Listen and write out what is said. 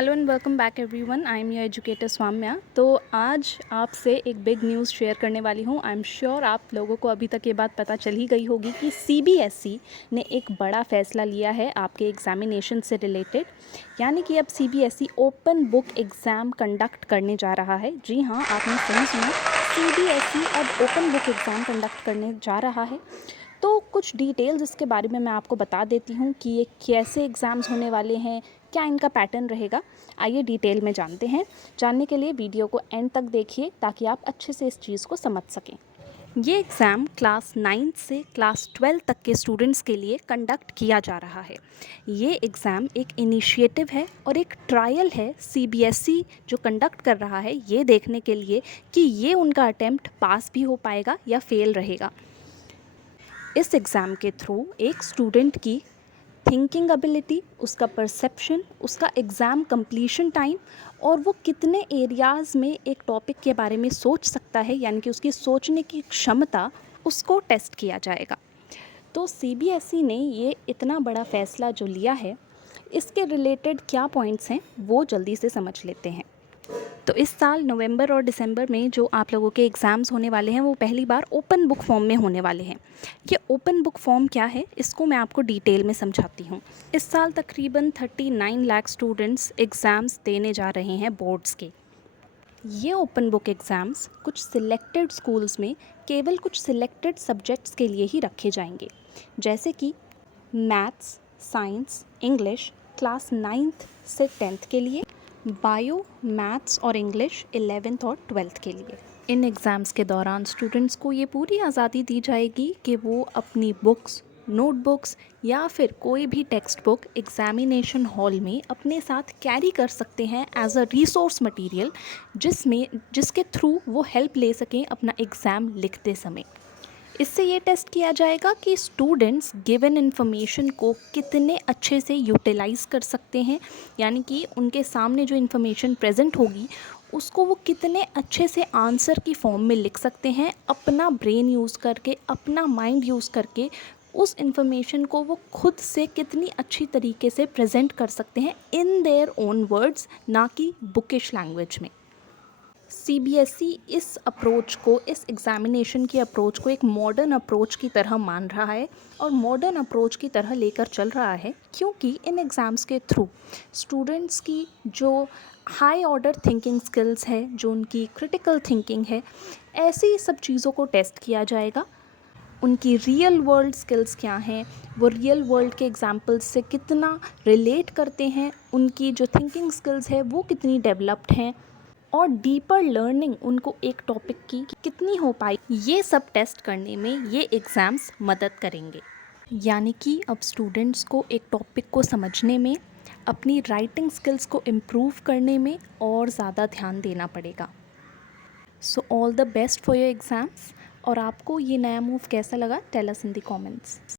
Hello and welcome back everyone. I am your educator Swamya. तो आज आपसे एक बिग न्यूज़ शेयर करने वाली हूँ। आई एम श्योर आप लोगों को अभी तक ये बात पता चल ही गई होगी कि सीबीएसई ने एक बड़ा फ़ैसला लिया है आपके एग्जामिनेशन से रिलेटेड। यानी कि अब CBSE open book exam conduct करने जा रहा है। जी हाँ, आपने सही सुना, सीबीएसई अब ओपन बुक एग्ज़ाम कंडक्ट करने जा रहा है। तो कुछ डिटेल्स इसके बारे में मैं आपको बता देती हूँ कि ये कैसे एग्ज़ाम्स होने वाले हैं, क्या इनका पैटर्न रहेगा। आइए डिटेल में जानते हैं। जानने के लिए वीडियो को एंड तक देखिए ताकि आप अच्छे से इस चीज़ को समझ सकें। ये एग्ज़ाम क्लास 9 से क्लास 12 तक के स्टूडेंट्स के लिए कंडक्ट किया जा रहा है। ये एग्ज़ाम एक इनिशिएटिव है और एक ट्रायल है सीबीएसई जो कंडक्ट कर रहा है, ये देखने के लिए कि ये उनका अटेम्प्ट पास भी हो पाएगा या फेल रहेगा। इस एग्ज़ाम के थ्रू एक स्टूडेंट की थिंकिंग एबिलिटी, उसका परसेप्शन, उसका एग्ज़ाम कंप्लीशन टाइम और वो कितने एरियाज़ में एक टॉपिक के बारे में सोच सकता है, यानी कि उसकी सोचने की क्षमता, उसको टेस्ट किया जाएगा। तो सीबीएसई ने ये इतना बड़ा फ़ैसला जो लिया है, इसके रिलेटेड क्या पॉइंट्स हैं वो जल्दी से समझ लेते हैं। तो इस साल नवंबर और दिसंबर में जो आप लोगों के एग्ज़ाम्स होने वाले हैं वो पहली बार ओपन बुक फॉर्म में होने वाले हैं। ये ओपन बुक फॉर्म क्या है, इसको मैं आपको डिटेल में समझाती हूँ। इस साल तकरीबन 39 लाख स्टूडेंट्स एग्ज़ाम्स देने जा रहे हैं बोर्ड्स के। ये ओपन बुक एग्ज़ाम्स कुछ सिलेक्टेड स्कूल्स में केवल कुछ सिलेक्टेड सब्जेक्ट्स के लिए ही रखे जाएंगे, जैसे कि maths, science, English class 9th से 10th के लिए, बायो, मैथ्स और इंग्लिश 11th और 12th के लिए। इन एग्ज़ाम्स के दौरान स्टूडेंट्स को ये पूरी आज़ादी दी जाएगी कि वो अपनी बुक्स, नोटबुक्स या फिर कोई भी टेक्स्ट बुक एग्ज़ामिनेशन हॉल में अपने साथ कैरी कर सकते हैं एज अ रिसोर्स मटेरियल, जिसके थ्रू वो हेल्प ले सकें अपना एग्ज़ाम लिखते समय। इससे ये टेस्ट किया जाएगा कि स्टूडेंट्स गिवन इन्फॉर्मेशन को कितने अच्छे से यूटिलाइज़ कर सकते हैं, यानी कि उनके सामने जो इन्फॉर्मेशन प्रेजेंट होगी उसको वो कितने अच्छे से आंसर की फॉर्म में लिख सकते हैं, अपना ब्रेन यूज़ करके, अपना माइंड यूज़ करके उस इन्फॉर्मेशन को वो खुद से कितनी अच्छी तरीके से प्रेजेंट कर सकते हैं इन देयर ओन वर्ड्स, ना कि बुकिश लैंग्वेज में। सीबीएसई इस अप्रोच को, इस एग्ज़ामिनेशन की अप्रोच को एक मॉडर्न अप्रोच की तरह मान रहा है और मॉडर्न अप्रोच की तरह लेकर चल रहा है, क्योंकि इन एग्ज़ाम्स के थ्रू स्टूडेंट्स की जो हाई ऑर्डर थिंकिंग स्किल्स है, जो उनकी क्रिटिकल थिंकिंग है, ऐसी सब चीज़ों को टेस्ट किया जाएगा। उनकी रियल वर्ल्ड स्किल्स क्या हैं, वो रियल वर्ल्ड के एग्जाम्पल्स से कितना रिलेट करते हैं, उनकी जो थिंकिंग स्किल्स है वो कितनी डेवलप्ड हैं और डीपर लर्निंग उनको एक टॉपिक की कितनी हो पाई, ये सब टेस्ट करने में ये एग्ज़ाम्स मदद करेंगे। यानी कि अब स्टूडेंट्स को एक टॉपिक को समझने में, अपनी राइटिंग स्किल्स को इम्प्रूव करने में और ज़्यादा ध्यान देना पड़ेगा। So all the best for your exams. और आपको ये नया मूव कैसा लगा, tell us in the comments.